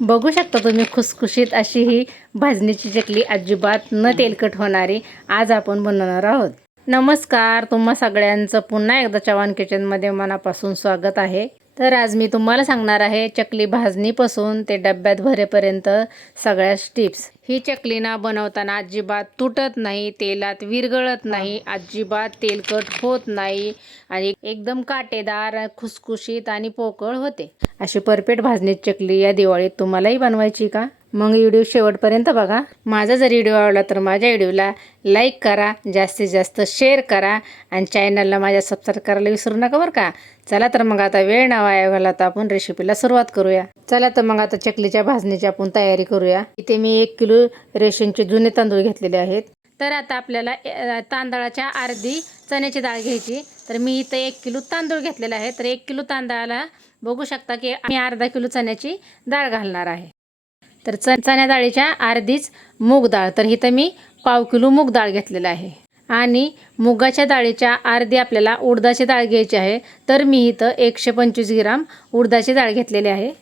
बघू शकता तुम्ही खुसखुशीत अशी ही भाजणीची चकली अजिबात न तेलकट होणारी आज आपण बनवणार आहोत. नमस्कार तुम्हा सगळ्यांचं पुन्हा एकदा चव्हाण किचनमध्ये मनापासून स्वागत आहे. तर आज मी तुम्हाला सांगणार आहे चकली भाजणीपासून ते डब्यात भरेपर्यंत सगळ्या टिप्स ही चकली ना बनवताना अजिबात तुटत नाही तेलात विरघळत नाही अजिबात तेलकट होत नाही आणि एकदम काटेदार खुसखुशीत आणि पोकळ होते. अशी परफेक्ट भाजणीची चकली या दिवाळीत तुम्हालाही बनवायची का? मग व्हिडिओ शेवटपर्यंत बघा. माझा जर व्हिडिओ आवडला तर माझ्या व्हिडिओला लाईक करा जास्तीत जास्त शेअर करा आणि चॅनलला माझ्या सबस्क्राईब करायला विसरू नका बरं का? चला तर मग आता वेळ ना वाया घाला तर आपण रेसिपीला सुरुवात करूया. चला तर मग आता चकलीच्या भाजणीची आपण तयारी करूया. इथे मी एक किलो रेशनचे जुने तांदूळ घेतलेले आहेत. तर आता आपल्याला तांदळाच्या अर्धी चण्याची डाळ घ्यायची. तर मी इथं एक किलो तांदूळ घेतलेला आहे. तर एक किलो तांदळाला बघू शकता की मी अर्धा किलो चण्याची डाळ घालणार आहे. तर च चण्या डाळीच्या अर्धीच मूग डाळ. तर इथं मी पाव किलो मूग डाळ घेतलेलं आहे. आणि मुगाच्या डाळीच्या अर्धी आपल्याला उडदाची डाळ घ्यायची आहे. तर मी इथं एकशे पंचवीस ग्राम उडदाची डाळ घेतलेली आहे.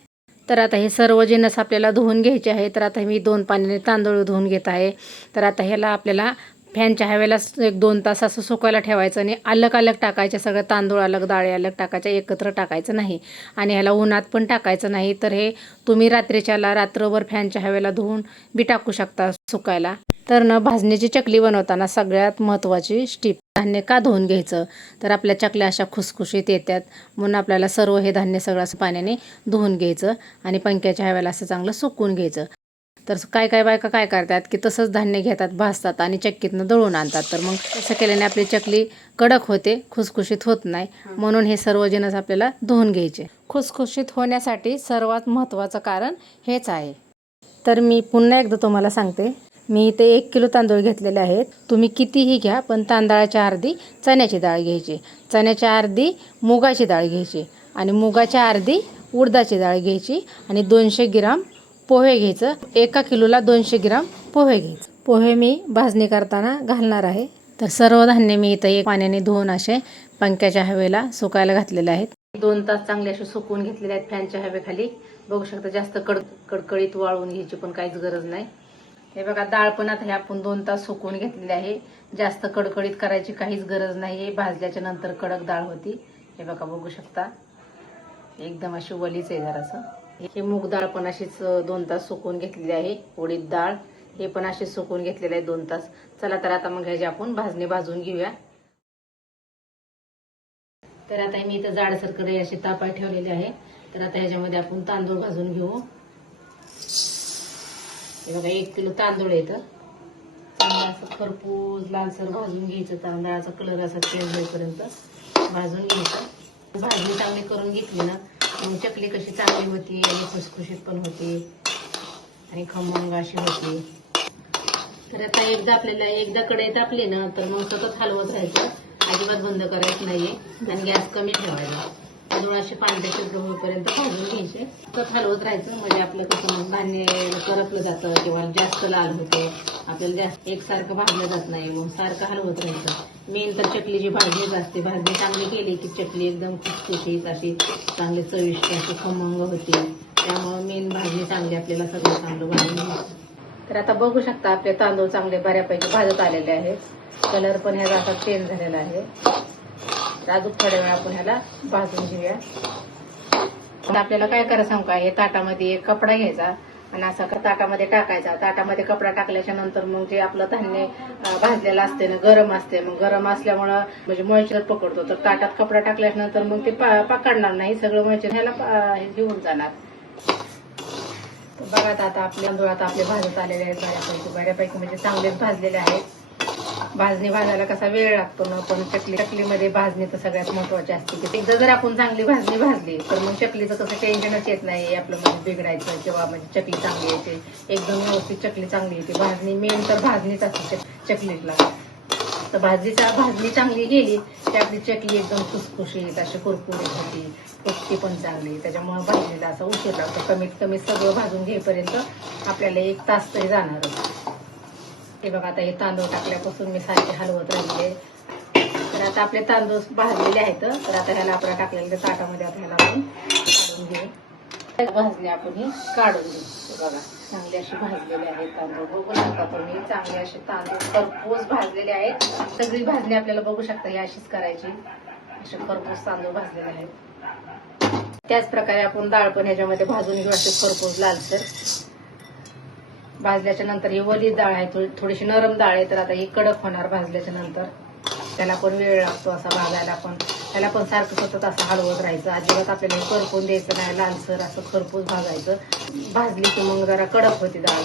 तर आता हे सर्व जिन्नस आपल्याला धुवून घ्यायचे आहे तर आता मी दोन पाण्याने तांदूळ धुवून घेत आहे. तर आता ह्याला आपल्याला फॅनच्या हवेला एक दोन तास असं सुकायला ठेवायचं आणि अलग अलग टाकायचं सगळं तांदूळ अलग डाळी अलग टाकायच्या एकत्र टाकायचं नाही. आणि ह्याला उन्हात पण टाकायचं नाही तर हे तुम्ही रात्रीच्याला रात्रभर फॅनच्या हवेला धुवून बी टाकू शकता सुकायला. तर न भाजणीची चकली बनवताना सगळ्यात महत्त्वाची स्टीप धान्य का धुवून घ्यायचं? तर आपल्या चकल्या अशा खुसखुशीत येतात म्हणून आपल्याला सर्व हे धान्य सगळं असं पाण्याने धुवून घ्यायचं आणि पंख्याच्या हवेला असं चांगलं सुकून घ्यायचं. तर काय काय बायका काय करतात की तसंच धान्य घेतात भाजतात आणि चक्कीतनं दळून आणतात. तर मग तसं केल्याने आपली चकली कडक होते खुसखुशीत होत नाही. म्हणून हे सर्व जिनस आपल्याला धुवून घ्यायचे. खुसखुशीत होण्यासाठी सर्वात महत्त्वाचं कारण हेच आहे. तर मी पुन्हा एकदा तुम्हाला सांगते. मी इथे एक किलो तांदूळ घेतलेले आहेत. तुम्ही कितीही घ्या पण तांदळाच्या अर्धी चण्याची डाळ घ्यायची. चण्याच्या अर्धी मुगाची डाळ घ्यायची आणि मुगाच्या अर्धी उडदाची डाळ घ्यायची आणि दोनशे ग्राम पोहे घ्यायचं. एका किलोला दोनशे ग्राम पोहे घ्यायचं. पोहे मी भाजणी करताना घालणार आहे. तर सर्व धान्य मी इथं एक पाण्याने धुवून असे पंख्याच्या हवेला सुकायला घातलेले आहेत. दोन तास चांगले असे सुकवून घेतलेले आहेत फॅनच्या हवेखाली. बघू शकता जास्त कड कडकडीत वाळवून घ्यायची पण काहीच गरज नाही. हे बघा डाळ पण आता हे आपण दोन तास सुकवून घेतलेली आहे. जास्त कडकडीत करायची काहीच गरज नाही. भाजल्याच्या नंतर कडक डाळ होती. हे बघा बघू शकता. एकदम अशी वलीच आहे जरासं. हे मूग डाळ पण अशीच दोन तास सुकवून घेतलेली आहे. उडीद डाळ हे पण अशीच सुकवून घेतलेले आहे दोन तास. चला तर आता मग ह्याची आपण भाजणी भाजून घेऊया. तर आता मी इथं जाडसरकडे अशी तापाय ठेवलेली आहे. तर आता ह्याच्यामध्ये आपण तांदूळ भाजून घेऊ. हे बघा एक किलो तांदूळ येतं असं खरपूस लालसर भाजून घ्यायचं तांदळाचा कलर असा चेंज होईपर्यंत भाजून घ्यायचं. भाजणी चांगली करून घेतली ना चकली कशी चांगली होती आणि खुसखुशीत पण होती आणि खमंग अशी होती. तर आता एकदा आपल्याला एकदा कढई तापली ना तर मग सतत हलवत राहायचं. अजिबात बंद करायचं नाहीये. आणि गॅस कमी ठेवायचा तांदूळ असे पांढरे शुभ्र होईपर्यंत भाजून घ्यायचे. सतत हलवत राहायचं. म्हणजे आपलं कसं धान्य करपलं जातं किंवा जास्त लाल होतं. आपल्याला जास्त एकसारखं भाजलं जात नाही. मग सारखं हलवत राहायचं. मेन तर चकलीची भाजणीच असते भाजणी चांगली केली की चकली एकदम खुसखुशीत अशी चांगली चविष्ट अशी खमंग होती. त्यामुळे मेन भाजणी चांगली आपल्याला सगळं चांगलं भाजून तर आता बघू शकता आपले तांदूळ चांगले बऱ्यापैकी भाजत आलेले आहेत. कलर पण ह्याचा आता चेंज झालेला आहे. तर अजून थोड्या वेळा आपण ह्याला भाजून घेऊया. आपल्याला काय करा सांगू का? हे ताटामध्ये एक कपडा घ्यायचा. आणि असा ताटामध्ये टाकायचा. ताटामध्ये कपडा टाकल्याच्या नंतर मग जे आपलं धान्य भाजलेलं असते ना गरम असते. मग गरम असल्यामुळं म्हणजे मॉइश्चर पकडतो. तर ताटात कपडा टाकल्याच्या नंतर मग ते पा- पकडणार नाही. सगळं मॉइश्चर ह्याला हे घेऊन जाणार. बघा आता आता आपले तांदूळ आता आपले भाजत आलेले आहेत बऱ्यापैकी. बऱ्यापैकी म्हणजे चांगलेच भाजलेले आहेत. भाजणी भाजायला कसा वेळ लागतो ना पण चकली चकलीमध्ये भाजणी तर सगळ्यात महत्वाची असते की एकदा जर आपण चांगली भाजणी भाजली तर मग चकलीचं कसं टेन्शनच येत नाही आपलं म्हणजे बिघडायचं किंवा म्हणजे चकली चांगली येते. एकदम व्यवस्थित चकली चांगली येते. भाजणी मेन तर भाजणीच असते चकलीला तर भाजीचा भाजणी चांगली गेली की आपली चकली एकदम खुसखुशीत अशी कुरकुरीत होती. टेस्टी पण चांगली त्याच्यामुळे भाजणीला असं उशीर लागतो. कमीत कमी सगळं भाजून घेईपर्यंत आपल्याला एक तास तरी जाणारच. हे बघा आता हे तांदूळ टाकल्यापासून मी सारखे हलवत राहिले तर आता आपले तांदूळ भाजलेले आहेत. तर आता ह्याला आपण टाकलेल्या ताटामध्ये आता ह्याला आपण काढून घेऊ. भाजणी आपण ही काढून घेऊ. बघा चांगले असे भाजलेले आहेत तांदूळ. बघू शकता तुम्ही चांगले असे तांदूळ खरपूस भाजलेले आहेत. सगळी भाजणी आपल्याला बघू शकता ही अशीच करायची. असे खरपूस तांदूळ भाजलेले आहेत. त्याच प्रकारे आपण डाळ पण ह्याच्यामध्ये भाजून घेऊ असे खरपूस लालसर भाजल्याच्या नंतर ही वली डाळ आहे थोडी थोडीशी नरम डाळ आहे तर आता ही कडक होणार भाजल्याच्या नंतर. त्याला पण वेळ लागतो असा भाजायला पण. त्याला पण सारखं सतत असं हलवत राहायचं. अजिबात आपल्याला करपून द्यायचं नाही लालसर असं खरपूस भाजायचं. भाजली की मग जरा कडक होती डाळ.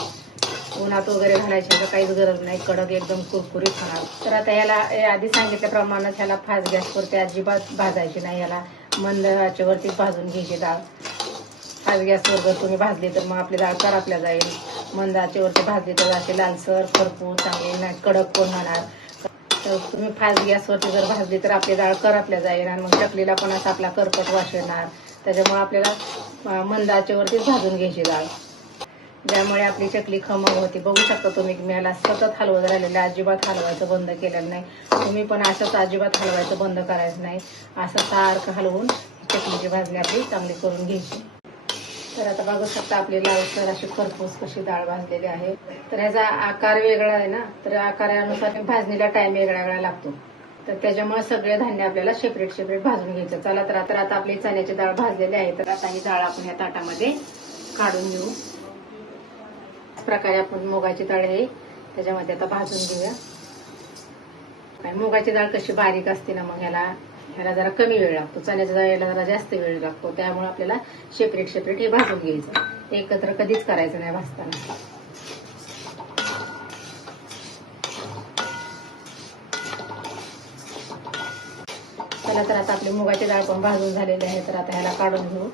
उन्हात वगैरे घालायची तर काहीच गरज नाही कडक एकदम कुरकुरीत होणार. तर आता याला आधी सांगितल्याप्रमाणे ह्याला फास्ट गॅसवरती अजिबात भाजायची नाही. याला मंद आचेवरती भाजून घ्यायची डाळ. फास्ट गॅसवर जर तुम्ही भाजली तर मग आपली डाळ करापल्या जाईल. मंद आचेवरती भाजली तर असे लालसर भरपूर चांगले नाही कडक पण होणार? तर तुम्ही फास्ट गॅसवरती जर भाजली तर आपली डाळ करपल्या जाईल आणि मग चकलीला पण असा आपला करपट वास येणार त्याच्यामुळे आपल्याला अं, मंद आचेवरतीच भाजून घ्यायची डाळ. ज्यामुळे आपली चकली खमंग होती. बघू शकता तुम्ही की मी याला सतत हलवत राहिलेलं अजिबात हलवायचं बंद केलेलं नाही. तुम्ही पण असंच अजिबात हलवायचं बंद करायचं नाही. असं सारखं हलवून चकलीची भाजणी आपली चांगली करून घ्यायची. तर आता बघू शकता आपली लालसर अशी खरपूस कशी डाळ भाजलेली आहे. तर ह्याचा आकार वेगळा आहे ना? तर आकारानुसार भाजणीला टाइम वेगळा वेगळा लागतो. तर त्याच्यामुळे सगळे धान्य आपल्याला सेपरेट सेपरेट भाजून घ्यायचं. चला तर आता आता आपली चण्याची डाळ भाजलेली आहे. तर आता ही डाळ आपण ह्या ताटामध्ये काढून घेऊ. प्रकारे आपण मुगाची डाळ आहे त्याच्यामध्ये आता भाजून घेऊया. काय मुगाची डाळ कशी बारीक असते ना मग ह्याला? ह्याला जरा कमी वेळ लागतो चण्याच्या डाळीला जरा जास्त वेळ लागतो त्यामुळे आपल्याला शेपरेट शेपरेट हे भाजून घ्यायचं. एकत्र कधीच करायचं नाही भाजताना. चला तर आता आपली मुगाची डाळ पण भाजून झालेली आहे तर आता ह्याला काढून घेऊ.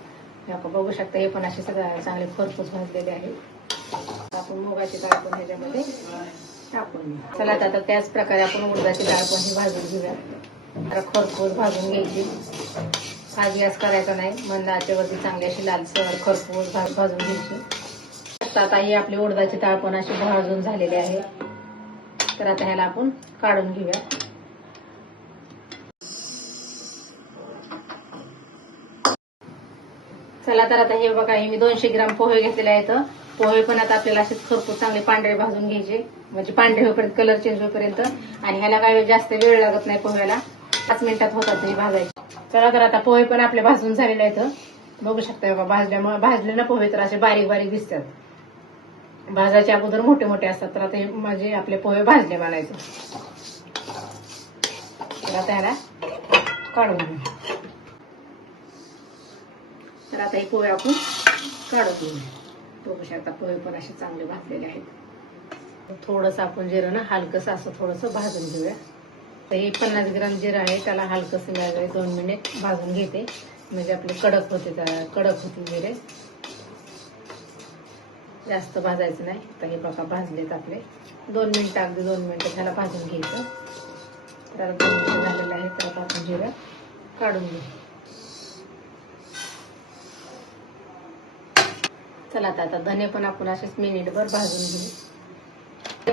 आपण बघू शकता हे पण असे सगळं चांगले खरपूस भाजलेले आहे आपण मुगाची डाळ पण ह्याच्यामध्ये टाकून घेऊ. चला तर आता त्याच प्रकारे आपण उडदाची डाळ पण ही भाजून घेऊया. जरा भाजून घ्यायची. फास्ट गॅस करायचा नाही. मंद आचेवरती चांगली अशी लालसर खरपूस भाजून घ्यायची. आता ही आपली उडदाची डाळ पण अशी भाजून झालेली आहे. तर आता ह्याला आपण काढून घेऊया. चला तर आता हे बघा हे मी दोनशे ग्राम पोहे घेतलेले आहेत. पोहे पण आता आपल्याला असेच खरपूर चांगले पांढरे भाजून घ्यायचे. म्हणजे पांढरे होईपर्यंत कलर चेंज होईपर्यंत. आणि ह्याला काय जास्त वेळ लागत नाही पोह्याला. पाच मिनिटात होतात हे भाजायचे. चला तर आता पोहे पण आपले भाजून झालेले आहेत बघू शकता बाबा भाजल्यामुळे भाजले ना पोहे तर असे बारीक बारीक दिसतात. भाजायच्या अगोदर मोठे मोठे असतात तर आता हे माझे आपले पोहे भाजले म्हणायचे. तर आता ह्याला काढून तर आता हे पोहे आपण काढून घेऊ. बघू शकता पोहे पण असे चांगले भाजलेले आहेत. थोडंसं आपण जिरं ना हलकंसं असं थोडंसं भाजून घेऊया. तर हे पन्नास ग्राम जिरं आहे त्याला हलकंसं मी दोन मिनिट भाजून घेते. म्हणजे आपले कडक होते त्या- कडक होते जिरे. जास्त भाजायचं नाही. तर हे बघा भाजलेत आपले. दोन मिनिटं अगदी दोन मिनिटं त्याला भाजून घ्यायचं. तर दोन मिनिटं झालेलं आहे तर आता आपण जिरं काढून घेऊ. चला आता धने पण आपण असेच मिनिटभर भाजून घेऊ.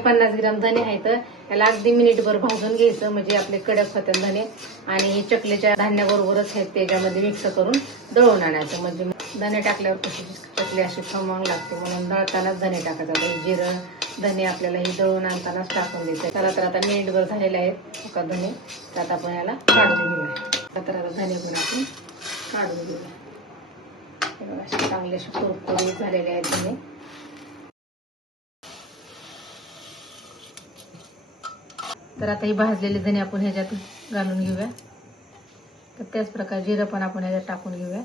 पन्नास ग्राम धने आहेत त्याला अगदी मिनिटभर भाजून घ्यायचं म्हणजे आपले कडक होतात धने आणि हे चकलीच्या धान्याबरोबरच आहेत त्याच्यामध्ये मिक्स करून दळून आणायचं. म्हणजे धने टाकल्यावर कशी चकली अशी खमंग लागते म्हणून दळतानाच धने टाकायचं. जिरं धने आपल्याला हे दळून आणतानाच टाकून द्यायचं. तर आता मिनिटभर झालेले आहेत का धने तर आता आपण याला काढून घेऊया. तर आता धने पण आपण काढून घेऊया. असे चांगले असे कुरकुरीत झालेले आहेत धने तर आता ही भाजलेले धने आपण ह्याच्यात घालून घेऊया. तर त्याच प्रकारे जिरं पण आपण ह्याच्यात टाकून घेऊया.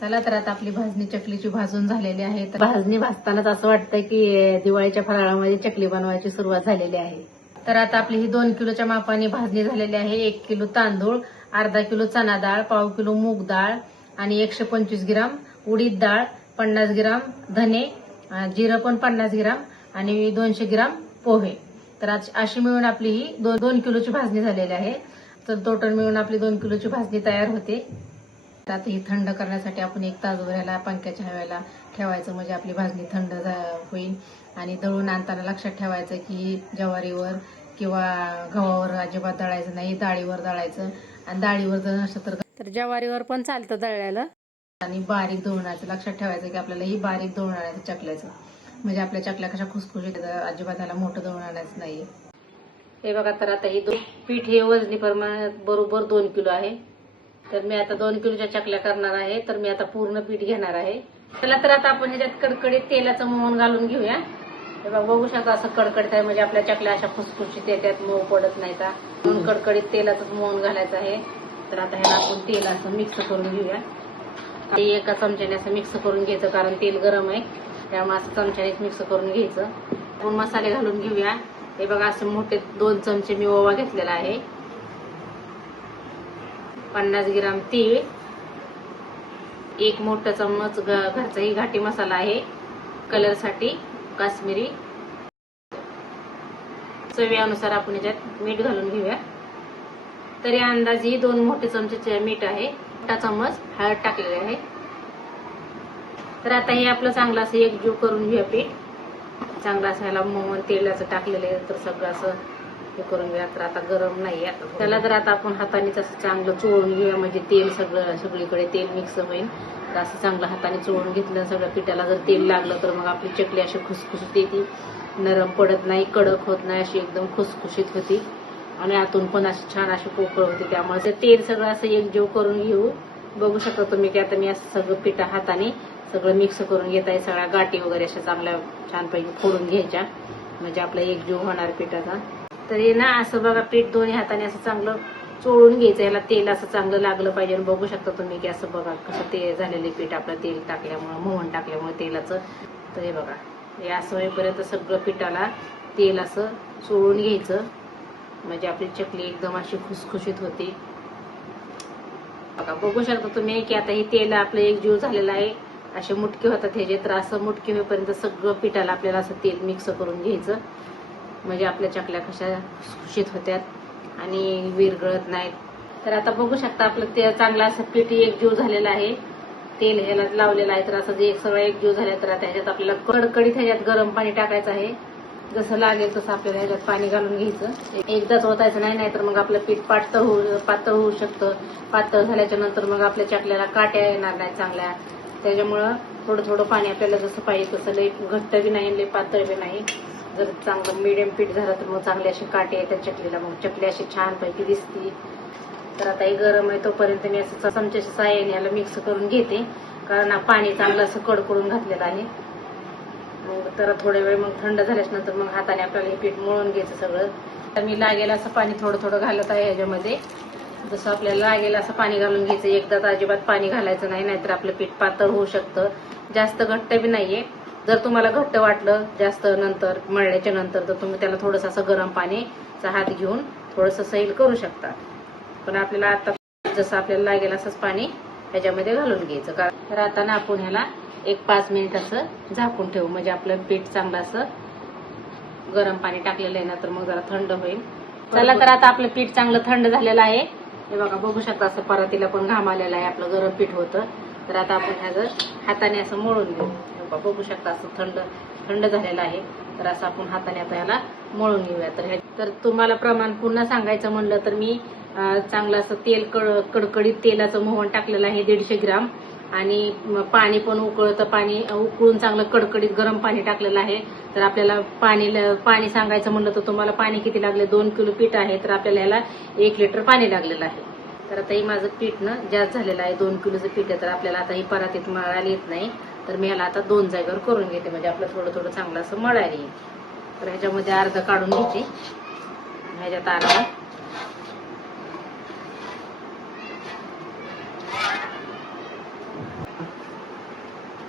चला तर आता आपली भाजणी चकलीची भाजून झालेली आहे. तर भाजणी भाजतानाच असं वाटतं की दिवाळीच्या फराळामध्ये चकली बनवायची सुरुवात झालेली आहे. तर आता आपली ही दोन किलोच्या मापाने भाजणी झालेली आहे. एक किलो तांदूळ अर्धा किलो चना डाळ पाव किलो मूग डाळ आणि एकशे पंचवीस ग्राम उडीद डाळ पन्नास ग्राम धने जिरं पण पन्नास ग्राम आणि दोनशे ग्राम पोहे. तर आज- अशी मिळून आपली ही दोन दोन किलोची भाजणी झालेली आहे. तर टोटल मिळून आपली दोन किलोची भाजणी तयार होते. तर आता ही थंड करण्यासाठी आपण एक तासभर ह्याला पंख्याच्या हव्याला ठेवायचं म्हणजे आपली भाजणी थंड होईल. आणि दळून आणताना लक्षात ठेवायचं की ज्वारीवर किंवा गव्हावर अजिबात दळायचं नाही डाळीवर दळायचं. आणि डाळीवर जर नसलं तर तर ज्वारीवर पण चालतं दळल्याला आणि बारीक धुवण्याचं लक्षात ठेवायचं की आपल्याला ही बारीक धुवून आणायचं चकल्याचं. म्हणजे आपल्या चकल्या कशा खुसखुशीत अजिबात त्याला मोठं दळून आणायचं नाहीये. हे बघा तर आता हे दोन पीठ हे वजनी प्रमाणात बरोबर दोन किलो आहे. तर मी आता दोन किलोच्या चकल्या करणार आहे तर मी आता पूर्ण पीठ घेणार आहे. त्याला तर आता आपण ह्याच्यात कडकडीत तेलाचं मोहन घालून घेऊया. हे बघा बघू शकता असं कडकडीत आहे म्हणजे आपल्या चकल्या अशा खुसखुशीत येतात मऊ पडत नाही का म्हणून कडकडीत तेलाचंच मोहन घालायचं आहे. तर आता ह्याला आपण तेलाचं मिक्स करून घेऊया. ते एका चमच्याने असं मिक्स करून घ्यायचं कारण तेल गरम आहे. त्यामुळे असं चमच्यानेच मिक्स करून घ्यायचं. आपण मसाले घालून घेऊया. हे बघा असं मोठे दोन चमचे मी ओवा घेतलेला आहे. पन्नास ग्राम तीळ. एक मोठा चम्मच घ- घरचाही घाटी मसाला आहे. कलरसाठी काश्मीरी. चवीनुसार आपण याच्यात मीठ घालून घेऊया. तरी अंदाजे दोन मोठे चमचे मीठ आहे. मोठा चम्मच हळद टाकलेले आहे. तर आता हे आपलं चांगलं असं एकजीव करून घेऊया पीठ. चांगलं असं ह्याला मोहन तेलाचं टाकलेलं आहे तर सगळं असं हे करून घेऊया. तर आता गरम नाही आता त्याला जर आता आपण हातानेच असं चांगलं चोळून घेऊया म्हणजे तेल सगळं सगळीकडे तेल मिक्स होईल. तर असं चांगलं हाताने चोळून घेतलं सगळ्या पिठाला जर तेल लागलं तर मग आपली चकली अशी खुसखुशीत येते. नरम पडत नाही कडक होत नाही अशी एकदम खुसखुशीत होती. आणि आतून पण अशी छान अशी पोकळ होती त्यामुळे. ते तेल सगळं असं एकजीव करून घेऊ. बघू शकता तुम्ही की आता मी असं सगळं पिठा हाताने सगळं मिक्स करून घेत आहे सगळ्या गाठी वगैरे अशा चांगल्या छानपैकी फोडून घ्यायच्या. म्हणजे आपला एक जीव होणार पिठाचा. तर हे ना असं बघा पीठ दोन्ही हाताने असं चांगलं चोळून घ्यायचं याला तेल असं चांगलं लागलं पाहिजे. आणि बघू शकता तुम्ही की असं बघा कसं ते झालेले पीठ आपलं तेल टाकल्यामुळं मोहन टाकल्यामुळे तेलाचं. तर हे बघा हे असं होईपर्यंत सगळं पिठाला तेल असं चोळून घ्यायचं. म्हणजे आपली चकली एकदम अशी खुसखुशीत होती. बघा बघू शकता तुम्ही की आता हे तेल आपलं एक जीव झालेलं आहे. असे मुटके होतात ह्याचे तर असं मुटके होईपर्यंत सगळं पिठाला आपल्याला असं तेल मिक्स करून घ्यायचं. म्हणजे आपल्या चकल्या कशा खुशीत होत्यात आणि विरगळत नाहीत. तर आता बघू शकता आपलं ते चांगलं असं पीठ एकजीव झालेलं आहे. तेल ह्याला लावलेलं आहे तर असं जे एक सगळं एकजीव झालं तर आता ह्याच्यात आपल्याला कडकडीत ह्याच्यात गरम पाणी टाकायचं आहे. जसं लागेल तसं आपल्याला ह्याच्यात पाणी घालून घ्यायचं. एकदाच ओतायचं नाही नाहीतर मग आपलं पीठ पातळ होऊ पातळ होऊ शकतं. पातळ झाल्याच्यानंतर मग आपल्या चकल्याला काट्या येणार नाही चांगल्या. त्याच्यामुळं थोडं थोडं पाणी आपल्याला जसं पाहिजे तसं लई घट्ट बी नाही लई पातळ बी नाही. जर चांगलं मिडियम पीठ झालं तर मग चांगले असे काटे येतात चकलीला. मग चकली अशी छानपैकी दिसती. तर आता हे गरम आहे तोपर्यंत मी असं चमच्याच्या साह्याने याला मिक्स करून घेते. कारण पाणी चांगलं असं कडकडून घातलेलं आहे. मग तर थोड्या वेळ मग थंड झाल्याच्यानंतर मग हाताने आपल्याला हे पीठ मळून घ्यायचं सगळं. तर मी लागेल असं पाणी थोडं थोडं घालत आहे ह्याच्यामध्ये. जसं आपल्याला लागेल असं पाणी घालून घ्यायचं. एकदा अजिबात पाणी घालायचं नाही नाहीतर आपलं पीठ पातळ होऊ शकतं. जास्त घट्ट बी नाहीये. जर तुम्हाला घट्ट वाटलं जास्त नंतर मळल्याच्या नंतर तर तुम्ही त्याला थोडंसं असं गरम पाणीचा हात घेऊन थोडंसं सैल करू शकता. पण आपल्याला आता जसं आपल्याला लागेल असंच पाणी ह्याच्यामध्ये घालून घ्यायचं. कारण तर आता ना आपण ह्याला एक पाच मिनिट असं झाकून ठेवू. म्हणजे आपलं पीठ चांगलं असं गरम पाणी टाकलेलं आहे ना तर मग जरा थंड होईल. चला तर आता आपलं पीठ चांगलं थंड झालेलं आहे. हे बघा बघू शकता असं परातीला पण घाम आलेला आहे आपलं गरम पीठ होतं. तर आता आपण ह्याचं हाताने असं मळून घेऊ. बघा, बघू शकता असं थंड थंड झालेलं आहे. तर असं आपण हाताने आता ह्याला मळून घेऊया. तर हे तर तुम्हाला प्रमाण पुन्हा सांगायचं म्हणलं तर मी चांगलं असं तेल कड कडकडीत तेलाचं मोहन टाकलेलं आहे दीडशे ग्राम. आणि पाणी पण उकळतं पाणी उकळून चांगलं कडकडीत गरम पाणी टाकलेलं आहे. तर आपल्याला पाणी पाणी सांगायचं म्हणलं तर तुम्हाला पाणी किती लागले? दोन किलो पीठ आहे तर आपल्याला ह्याला एक लिटर पाणी लागलेलं आहे. तर आता हे माझं पीठ ना जास्त झालेलं आहे. दोन किलोचं पीठ आहे तर आपल्याला आता ही परातीत मळायला येत नाही. तर मी ह्याला आता दोन जागेवर करून घेते म्हणजे आपलं थोडं थोडं चांगलं असं मळायला येईल. तर ह्याच्यामध्ये अर्ध काढून घेते ह्याच्यात अर्धा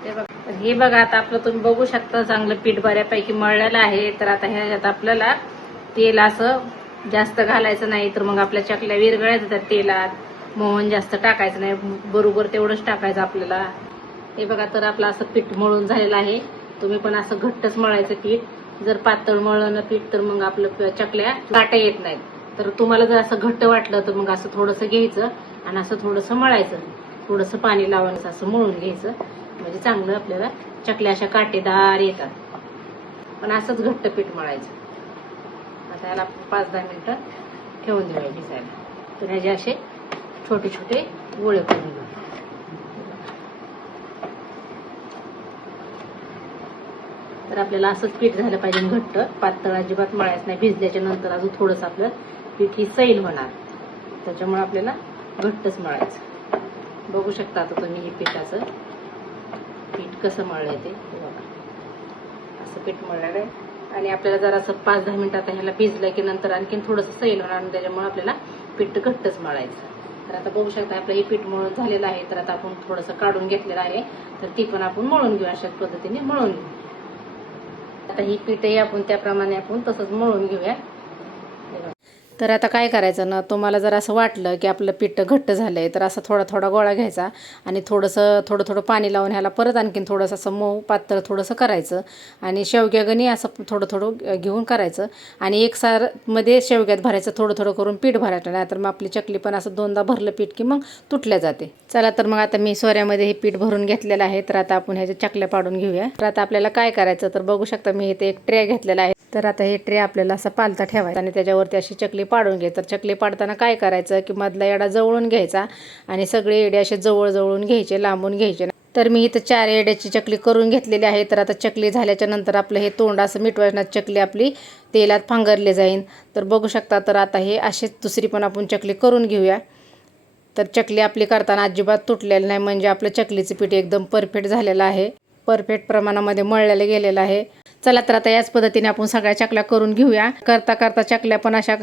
ते बघा तर हे बघा आता आपलं तुम्ही बघू शकता चांगलं पीठ बऱ्यापैकी मळलेलं आहे. तर आता ह्याच्यात आपल्याला तेल असं जास्त घालायचं नाही तर मग आपल्या चकल्या विरगळायचं त्या तेलात. मोहन जास्त टाकायचं नाही बरोबर तेवढंच टाकायचं आपल्याला. हे बघा तर आपलं असं पीठ मळून झालेलं आहे. तुम्ही पण असं घट्टच मळायचं पीठ. जर पातळ मळलं ना पीठ तर मग आपलं प- चकल्या काटा येत नाहीत. तर तुम्हाला जर असं घट्ट वाटलं तर मग असं थोडंसं घ्यायचं आणि असं थोडंसं मळायचं. थोडंसं पाणी लावायचं असं मळून घ्यायचं. म्हणजे चांगलं आपल्याला चकल्या अशा काटेदार येतात. पण असंच घट्ट पीठ मळायचं. आता याला पाच दहा मिनिटं ठेवून देऊया भिजायला तर ह्याचे असे छोटे छोटे गोळे करून तर आपल्याला असंच पीठ झालं पाहिजे घट्ट. पातळ अजिबात मळायचं नाही. भिजल्याच्या नंतर अजून थोडंसं आपलं पीठ ही सैल होणार. त्याच्यामुळे आपल्याला घट्टच मळायचं. बघू शकता आता तुम्ही हे पिठाचं पीठ कसं मळलंय ते बघा. असं पीठ मळलेलं आहे. आणि आपल्याला जर असं पाच दहा मिनिटात ह्याला भिजलं की नंतर आणखीन थोडंसं सैल होणार आणि त्याच्यामुळे आपल्याला पीठ घट्टच मळायचं. तर आता बघू शकता आपलं हे पीठ मळून झालेलं आहे. तर आता आपण थोडंसं काढून घेतलेलं आहे. तर ती पण आपण मळून घेऊ अशाच पद्धतीने मळून घेऊ. आता ही पीठही आपण त्याप्रमाणे आपण तसंच मळून घेऊया. तर आता काय करायचं ना तुम्हाला जर असं वाटलं की आपलं पीठ घट्ट झालं आहे तर असं थोडा थोडा गोळा घ्यायचा आणि थोडंसं थोडं थोडं पाणी लावून ह्याला परत आणखीन थोडंसं असं मऊ पातळ थोडंसं करायचं आणि शेवग्यागणी असं थोडं थोडं घेऊन करायचं आणि एक सारमध्ये शेवग्यात भरायचं थोडं थोडं करून पीठ भरायचं नाही तर मग आपली चकली पण असं दोनदा भरलं पीठ की मग तुटल्या जाते. चला तर मग आता मी सोऱ्यामध्ये हे पीठ भरून घेतलेलं आहे तर आता आपण ह्याच्या चकल्या पाडून घेऊया. तर आता आपल्याला काय करायचं तर बघू शकता मी इथे एक ट्रे घेतलेला आहे. तर आता हे ट्रे आपल्याला असा पालता ठेवायचा आणि त्याच्यावरती अशी चकली पाडून घे. तर चकली पाडताना काय करायचं? की मधला येडा जवळून घ्यायचा आणि सगळे येडे असे जवळ जवळून घ्यायचे लांबून घ्यायचे. तर मी इथं चार येड्याची चकली करून घेतलेली आहे. तर आता चकली झाल्याच्यानंतर आपलं हे तोंड असं मिटवायचं चकली आपली तेलात फांगरले जाईल तर बघू शकता तर आता हे अशीच दुसरी पण आपण चकली करून घेऊया. तर चकली आपली करताना अजिबात तुटलेलं नाही. म्हणजे आपलं चकलीचं पीठ एकदम परफेक्ट झालेलं आहे. परफेक्ट प्रमाणामध्ये मळलेलं गेलेलं आहे. चला तर आता याच पद्धतीने आपण सगळ्या चकल्या करून घेऊया. करता करता चकल्या पण अशा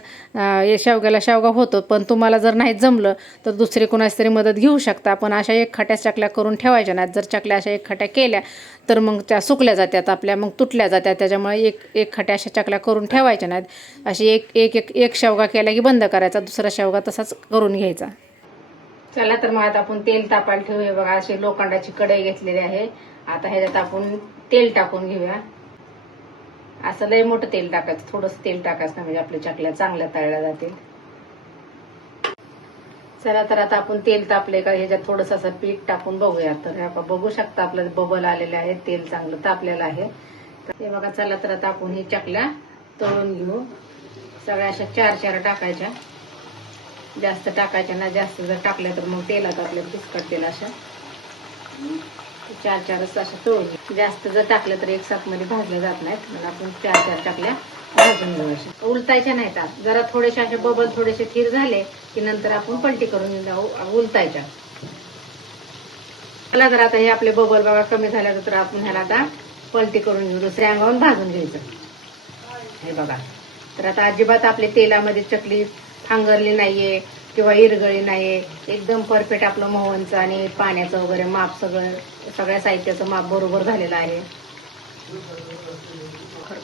शेवग्याला शेवगा होतो. पण तुम्हाला जर नाही जमलं तर दुसरी कोणाची तरी मदत घेऊ शकता. पण अशा एक खट्या चकल्या करून ठेवायच्या नाहीत. जर चकल्या अशा एक खट्या केल्या तर मग त्या सुकल्या जातात आपल्या मग तुटल्या जातात त्याच्यामुळे एक एक खट्या अशा चकल्या करून ठेवायच्या नाहीत. अशी एक एक एक एक शेवगा केला की बंद करायचा. दुसरा शेवगा तसाच करून घ्यायचा. चला तर मग आता आपण तेल तापायला ठेवूया. बघा अशी लोखंडाची कढई घेतलेली आहे. आता ह्याच्यात आपण तेल टाकून घेऊया. असं लय मोठं तेल टाकायचं थोडंसं तेल टाकायचं ना म्हणजे आपल्या चकल्या चांगल्या तळल्या जातील. चला तर आता आपण तेल तापले का ह्याच्यात थोडंसं असं पीठ टाकून बघूया. तर आपण बघू शकता आपलं बबल आलेले आहे तेल चांगलं तापलेलं आहे. तर हे बघा चला तर आता आपण ही चकल्या तळून घेऊ. सगळ्या अशा चार चार टाकायच्या. जास्त टाकायच्या ना जास्त जर टाकल्या तर मग तेलात आपल्या फिसकटतील अशा. चार चारच अशा तळून जास्त जर टाकलं तर एक साथमध्ये भाजल्या जात नाहीत. मग आपण चार चार टाकल्या भाजून घेऊ अशा. उलटायच्या नाहीत आत. जरा थोडेसे असे बबल थोडेसे थीर झाले की नंतर आपण पलटी करून जाऊ उलटायच्या मला जर आता हे आपले बबल बाबा कमी झाल्या तर आपण ह्याला आता पलटी करून घेऊ. दुसऱ्या अंगावर भाजून घ्यायचं. हे बघा. तर आता अजिबात आपले तेलामध्ये चकली फांगरली नाहीये. किंवा इरगळी नाही एकदम परफेक्ट आपलं मोहनचं आणि पाण्याचं वगैरे माप सगळं सगळ्या साहित्याचं माप बरोबर झालेलं आहे.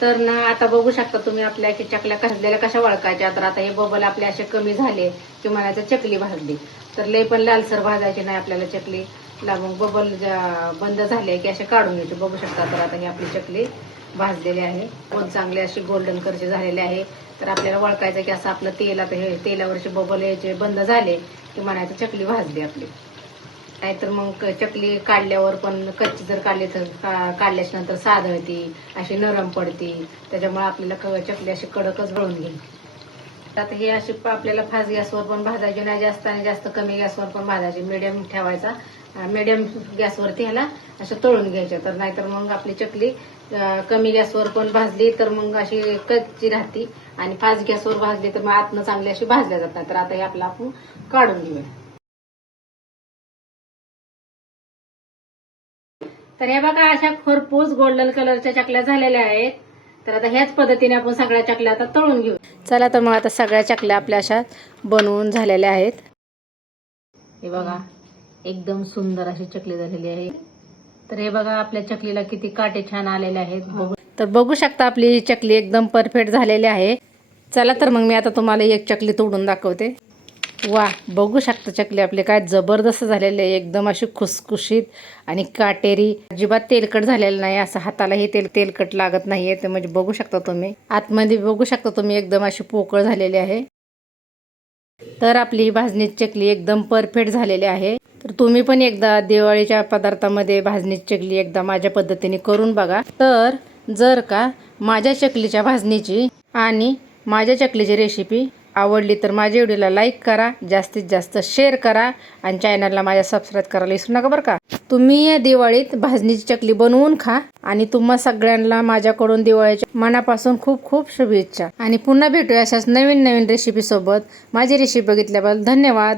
तर ना आता बघू शकता तुम्ही आपल्या की चकल्या भाजलेल्या कशा वळकायच्या. तर आता हे बबल आपले असे कमी झाले की म्हणायचं चकली भाजली. तर लय पण लालसर भाजायची नाही आपल्याला चकली. लागून मग बबल बंद झाले की असे काढून घ्यायचे. बघू शकता तर आता ही आपली चकली भाजलेले आहे. पण चांगले असे गोल्डन कलरचे झालेले आहे. तर आपल्याला वळखायचं की असं आपलं तेल आता हे तेलावरचे बबल यायचे बंद झाले की म्हणायचं चकली भाजली आपली. नाहीतर मग क- चकली काढल्यावर पण कच्ची जर काढली तर का- काढल्याच्या नंतर साधळती अशी नरम पडती. त्याच्यामुळे आपल्याला क- चकली अशी कडकच वळून घेईल. आता हे अशी प- आपल्याला फास्ट गॅसवर पण भाजायची नाही जास्त आणि जास्त कमी गॅसवर पण भाजायची. मिडियम ठेवायचा. मिडियम गॅसवरती ह्याला असं तळून घ्यायच्या. तर नाहीतर मग आपली चकली कमी गॅसवर पण भाजली तर मग अशी कच्ची राहती. आणि फास्ट गॅसवर भाजली तर मग आतनं चांगली अशी भाजल्या जातात. तर आता हे आपलं आपण काढून घेऊया. तर हे बघा अशा खरपूस गोल्डन कलरच्या चकल्या झालेल्या आहेत. तर आता ह्याच पद्धतीने आपण सगळ्या चकल्या आता तळून घेऊ. चला तर मग आता सगळ्या चकल्या आपल्या अशा बनवून झालेल्या आहेत. हे बघा एकदम सुंदर अशी चकली झालेली आहे. तर हे बघा आपल्या चकलीला किती काटे छान आलेले आहेत. बघू तर बघू शकता आपली ही चकली एकदम परफेक्ट झालेली आहे. चला तर मग मी आता तुम्हाला एक चकली तोडून दाखवते. वा बघू शकता चकली आपली काय जबरदस्त झालेली आहे. एकदम अशी खुसखुशीत आणि काटेरी. अजिबात तेलकट झालेलं नाही असं हातालाही तेल तेलकट लागत नाहीये. ते म्हणजे बघू शकता तुम्ही. आतमध्ये बघू शकता तुम्ही एकदम अशी पोकळ झालेली आहे. तर आपली ही भाजणीची चकली एकदम परफेक्ट झालेली आहे. तर तुम्ही पण एकदा दिवाळीच्या पदार्थामध्ये भाजणीची चकली एकदा माझ्या पद्धतीने करून बघा. तर जर का माझ्या चकलीच्या भाजणीची आणि माझ्या चकलीची रेसिपी आवडली तर माझ्या व्हिडिओला लाईक करा जास्तीत जास्त शेअर करा आणि चॅनलला माझ्या सबस्क्राईब करायला विसरू नका बरं का? तुम्ही या दिवाळीत भाजणीची चकली बनवून खा आणि तुम्हा सगळ्यांना माझ्याकडून दिवाळीच्या मनापासून खूप खूप शुभेच्छा. आणि पुन्हा भेटूया अशाच नवीन नवीन रेसिपीसोबत माझी रेसिपी बघितल्याबद्दल धन्यवाद.